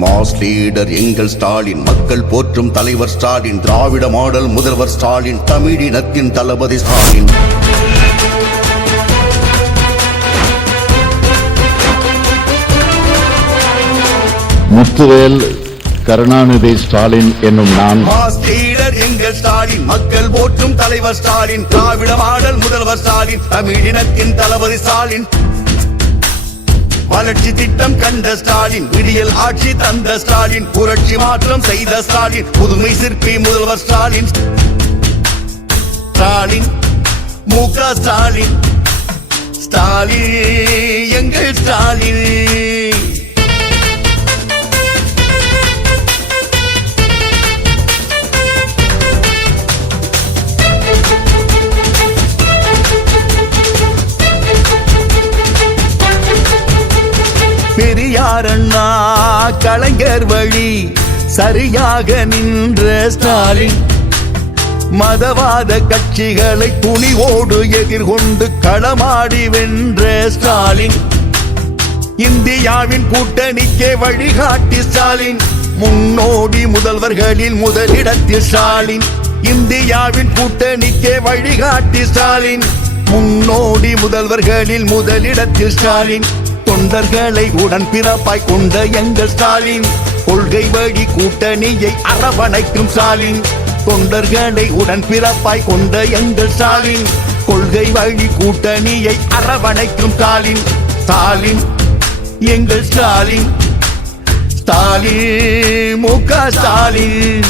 Mass leader எங்கள் ஸ்டாலின், மக்கள் போற்றும் தலைவர் ஸ்டாலின், திராவிட மாடல் முதல்வர் ஸ்டாலின், தமிழினத்தின் தளபதி ஸ்டாலின். முத்துவேல் கருணாநிதி ஸ்டாலின் என்னும் நான் மாஸ் லீடர் எங்கள் ஸ்டாலின், மக்கள் போற்றும் தலைவர் ஸ்டாலின், திராவிட மாடல் முதல்வர் ஸ்டாலின், தமிழினத்தின் தளபதி ஸ்டாலின். வளர்ச்சி திட்டம் கண்ட ஸ்டாலின், விடியல் ஆட்சி தந்த ஸ்டாலின், புரட்சி மாற்றம் செய்த ஸ்டாலின், புதுமை சிற்பி முதல்வர் ஸ்டாலின். ஸ்டாலின் முக ஸ்டாலின், ஸ்டாலின் எங்கள் ஸ்டாலின். பெரியார் அண்ணா கலைஞர் வழி சரியாக நின்ற ஸ்டாலின், மதவாத கட்சிகளை துணிவோடு எதிர்கொண்டு களமாடி வென்ற ஸ்டாலின், இந்தியாவின் கூட்டணிக்கே வழிகாட்டி ஸ்டாலின், முன்னோடி முதல்வர்களில் முதலிடத்தில் ஸ்டாலின், இந்தியாவின் கூட்டணிக்கே வழிகாட்டி ஸ்டாலின், முன்னோடி முதல்வர்களில் முதலிடத்தில் ஸ்டாலின், தொண்டர்களை உடன் பிறப்பாய் கொண்ட எங்கள் ஸ்டாலின், கொள்கை வழி கூட்டணியை அரவணைக்கும் ஸ்டாலின், தொண்டர்களை உடன் பிறப்பாய் கொண்ட எங்கள் ஸ்டாலின், கொள்கை வழி கூட்டணியை அரவணைக்கும் ஸ்டாலின். ஸ்டாலின் எங்கள் ஸ்டாலின், ஸ்டாலின் முக ஸ்டாலின்.